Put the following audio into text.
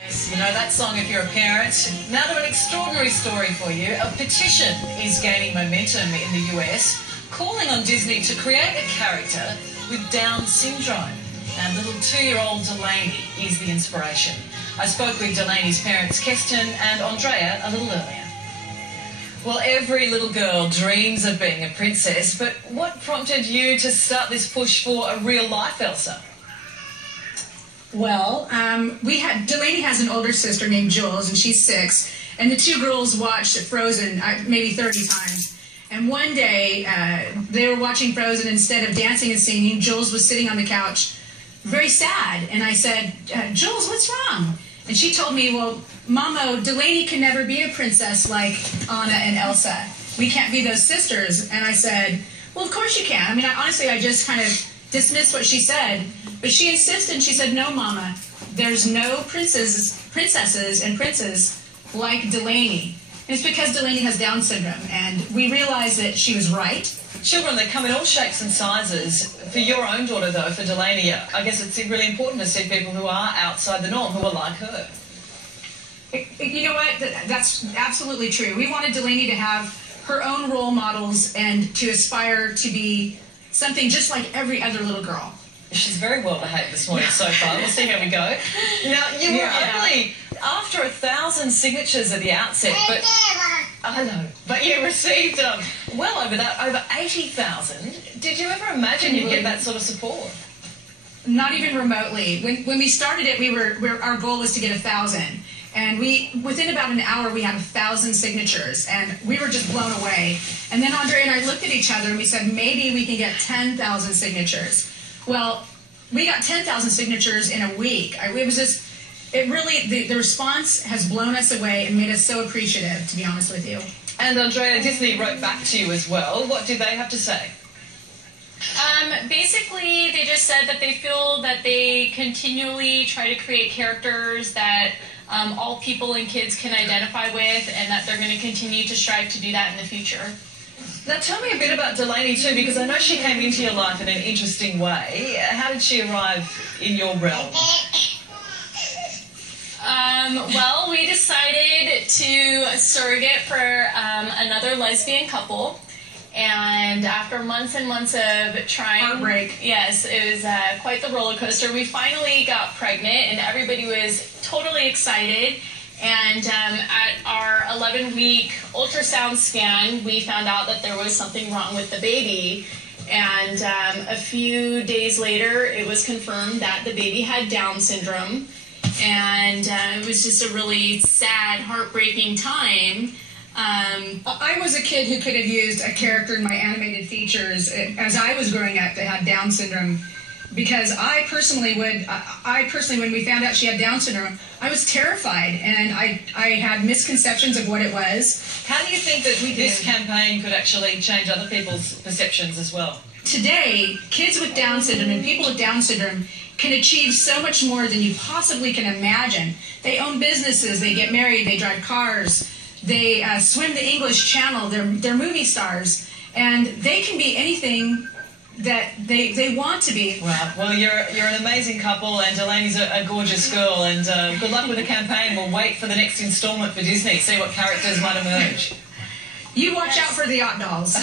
You know that song if you're a parent. Now to an extraordinary story for you. A petition is gaining momentum in the US, calling on Disney to create a character with Down syndrome. And little 2-year-old Delaney is the inspiration. I spoke with Delaney's parents, Keston and Andrea, a little earlier. Well, every little girl dreams of being a princess, but what prompted you to start this push for a real-life Elsa? Well, Delaney has an older sister named Jules, and she's 6, and the two girls watched Frozen maybe 30 times. And one day, they were watching Frozen. Instead of dancing and singing, Jules was sitting on the couch, very sad. And I said, Jules, what's wrong? And she told me, well, Mama, Delaney can never be a princess like Anna and Elsa. We can't be those sisters. And I said, well, of course you can. I mean, honestly, I just kind of dismissed what she said. But she insisted, and she said, no, Mama, there's no princesses and princes like Delaney. And it's because Delaney has Down syndrome, and we realized that she was right. Children, they come in all shapes and sizes. For your own daughter, though, for Delaney, I guess it's really important to see people who are outside the norm, who are like her. You know what? That's absolutely true. We wanted Delaney to have her own role models and to aspire to be something just like every other little girl. She's very well behaved this morning so far. We'll see how we go. Now, you were only after 1,000 signatures at the outset, but I know. But you received well over that, over 80,000. Did you ever imagine you'd get that sort of support? Not even remotely. When we started it, our goal was to get 1,000, and within about an hour we had 1,000 signatures, and we were just blown away. And then Andrea and I looked at each other and we said, maybe we can get 10,000 signatures. Well, we got 10,000 signatures in a week. The response has blown us away and made us so appreciative, to be honest with you. And Andrea, Disney wrote back to you as well. What did they have to say? Basically, they just said that they feel that they continually try to create characters that all people and kids can identify with, and that they're going to continue to strive to do that in the future. Now tell me a bit about Delaney too, because I know she came into your life in an interesting way. How did she arrive in your realm? Well, we decided to surrogate for another lesbian couple, and after months and months of trying... Heartbreak. Yes, it was quite the roller coaster. We finally got pregnant, and everybody was totally excited. And at our 11-week ultrasound scan, we found out that there was something wrong with the baby. And a few days later, it was confirmed that the baby had Down syndrome. And it was just a really sad, heartbreaking time. I was a kid who could have used a character in my animated features as I was growing up that had Down syndrome. Because I personally, when we found out she had Down syndrome, I was terrified, and I had misconceptions of what it was. How do you think that this campaign could actually change other people's perceptions as well? Today, kids with Down syndrome and people with Down syndrome can achieve so much more than you possibly can imagine. They own businesses, they get married, they drive cars, they swim the English Channel, they're movie stars, and they can be anything that they want to be. Wow. Well, you're an amazing couple, and Delaney's a gorgeous girl, and good luck with the campaign. We'll wait for the next instalment for Disney, see what characters might emerge. You watch out for the Ott-Dahls.